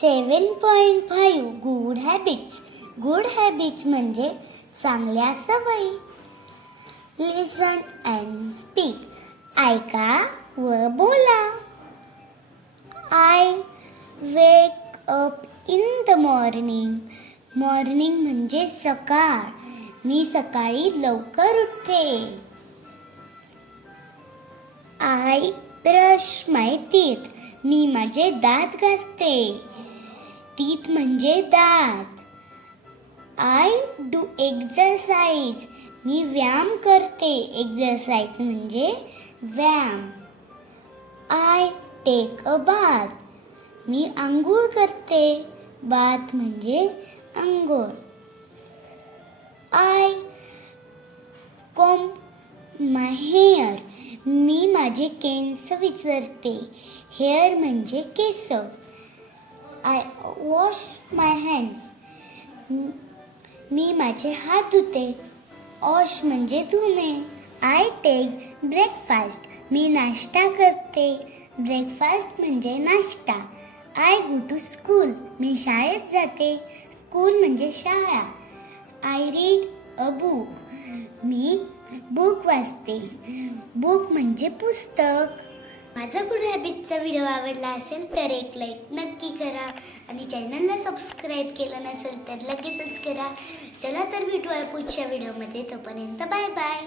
Seven point five good habits. Good habits म्हणजे चांगल्या सवयी. Listen and speak. ऐका व बोला. I wake up in the morning. Morning म्हणजे सकाळ. मी सकाळी लवकर उठते. I brush my teeth. मी माझे दात घासते. तीत म्हणजे दात. आय डू एक्झरसाइज मी व्यायाम करते. एक्झरसाइज म्हणजे व्यायाम. आय टेक अ बाथ मी आंघोळ करते. बाथ म्हणजे आंघोळ. आय कोंब माय हेअर मी माझे केस विचारते. हेअर म्हणजे केस. आय वॉश माय हँड्स मी माझे हात धुते. वॉश म्हणजे धुणे. आय टेक ब्रेकफास्ट मी नाश्ता करते. ब्रेकफास्ट म्हणजे नाश्ता. आय गो टू स्कूल मी शाळेत जाते. स्कूल म्हणजे शाळा. आय रीड अ बुक मी बुक वाचते. बुक म्हणजे पुस्तक. माझा गुड हॅबिटचा व्हिडिओ आवडला असेल तर एक लाईक नक्की करा. आणि चॅनलला सबस्क्राईब केलं नसेल तर लगेचच करा. चला तर भेटूया पुढच्या व्हिडिओमध्ये तोपर्यंत बाय बाय